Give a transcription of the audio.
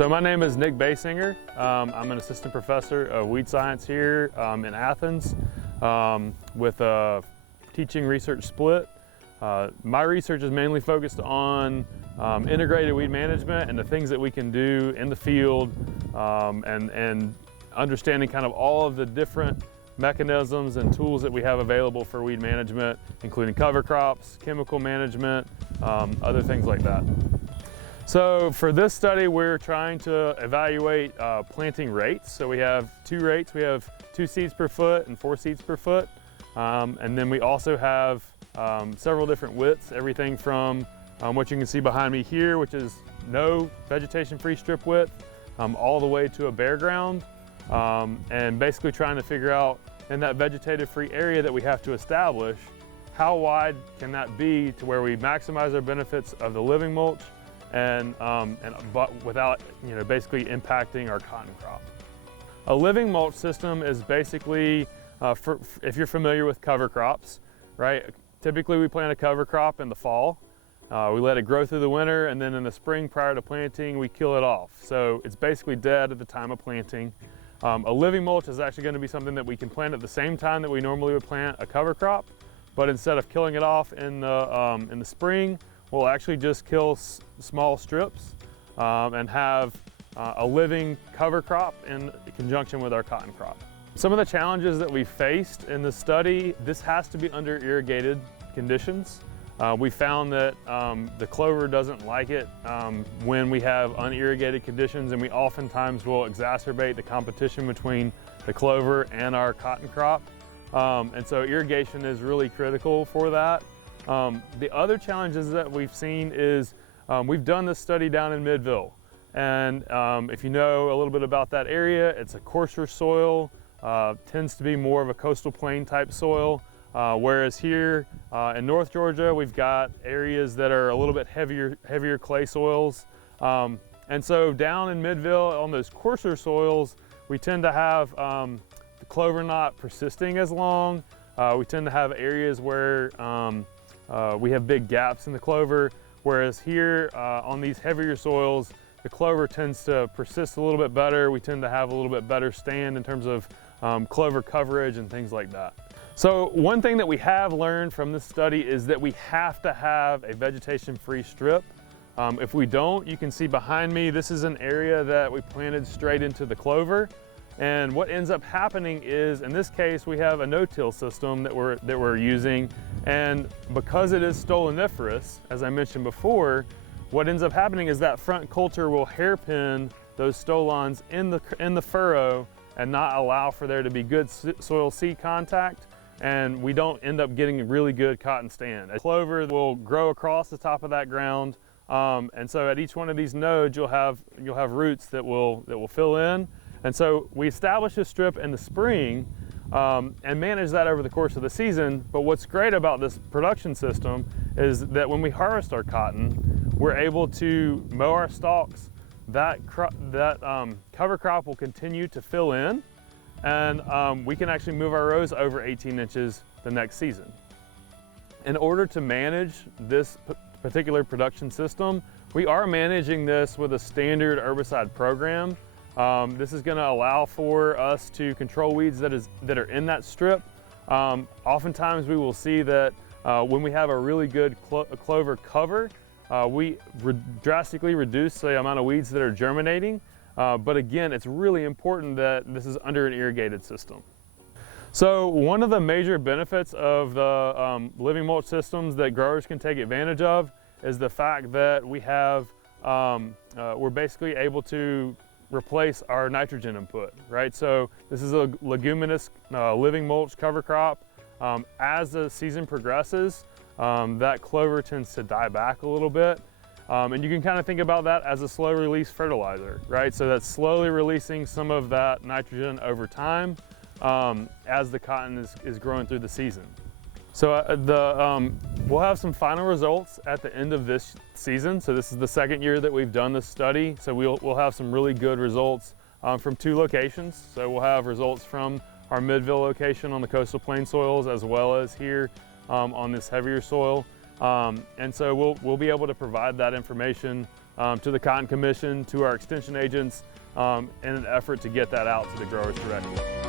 So my name is Basinger. I'm an assistant professor of weed science here in Athens with a teaching research split. My research is mainly focused on integrated weed management and the things that we can do in the field and understanding kind of all of the different mechanisms and tools that we have available for weed management, including cover crops, chemical management, other things like that. So for this study, we're trying to evaluate planting rates. So we have two rates. We have 2 seeds per foot and 4 seeds per foot. And then we also have several different widths, everything from what you can see behind me here, which is no vegetation-free strip width, all the way to a bare ground. And basically trying to figure out in that vegetative-free area that we have to establish, how wide can that be to where we maximize our benefits of the living mulch but without basically impacting our cotton crop. A living mulch system is basically, if you're familiar with cover crops, right? Typically we plant a cover crop in the fall. We let it grow through the winter, and then in the spring prior to planting, we kill it off. So it's basically dead at the time of planting. A living mulch is actually going to be something that we can plant at the same time that we normally would plant a cover crop, but instead of killing it off in the spring, we'll actually just kill small strips and have a living cover crop in conjunction with our cotton crop. Some of the challenges that we faced in the study, this has to be under irrigated conditions. We found that the clover doesn't like it when we have unirrigated conditions, and we oftentimes will exacerbate the competition between the clover and our cotton crop. And so irrigation is really critical for that. The other challenges that we've seen is we've done this study down in Midville, and if you know a little bit about that area, it's a coarser soil, tends to be more of a coastal plain type soil, whereas here in North Georgia we've got areas that are a little bit heavier clay soils, and so down in Midville on those coarser soils we tend to have the clover not persisting as long. We tend to have areas where we have big gaps in the clover, whereas here on these heavier soils, the clover tends to persist a little bit better. We tend to have a little bit better stand in terms of clover coverage and things like that. So one thing that we have learned from this study is that we have to have a vegetation-free strip. If we don't, you can see behind me, this is an area that we planted straight into the clover. And what ends up happening is, in this case, we have a no-till system that we're using, and because it is stoloniferous, as I mentioned before, what ends up happening is that front coulter will hairpin those stolons in the furrow and not allow for there to be good soil seed contact, and we don't end up getting really good cotton stand. A clover will grow across the top of that ground, and so at each one of these nodes you'll have roots that will fill in. And so we establish a strip in the spring and manage that over the course of the season. But what's great about this production system is that when we harvest our cotton, we're able to mow our stalks. That cover crop will continue to fill in, and we can actually move our rows over 18 inches the next season. In order to manage this particular production system, we are managing this with a standard herbicide program. This is going to allow for us to control weeds that are in that strip. Oftentimes we will see that when we have a really good clover cover, we drastically reduce the amount of weeds that are germinating. But again, it's really important that this is under an irrigated system. So one of the major benefits of the living mulch systems that growers can take advantage of is the fact that we have, we're basically able to replace our nitrogen input, right? So this is a leguminous living mulch cover crop. As the season progresses, that clover tends to die back a little bit. And you can kind of think about that as a slow release fertilizer, right? So that's slowly releasing some of that nitrogen over time as the cotton is growing through the season. So we'll have some final results at the end of this season. So this is the second year that we've done this study. So we'll have some really good results from 2 locations. So we'll have results from our Midville location on the coastal plain soils, as well as here on this heavier soil. And so we'll be able to provide that information to the Cotton Commission, to our extension agents, in an effort to get that out to the growers directly.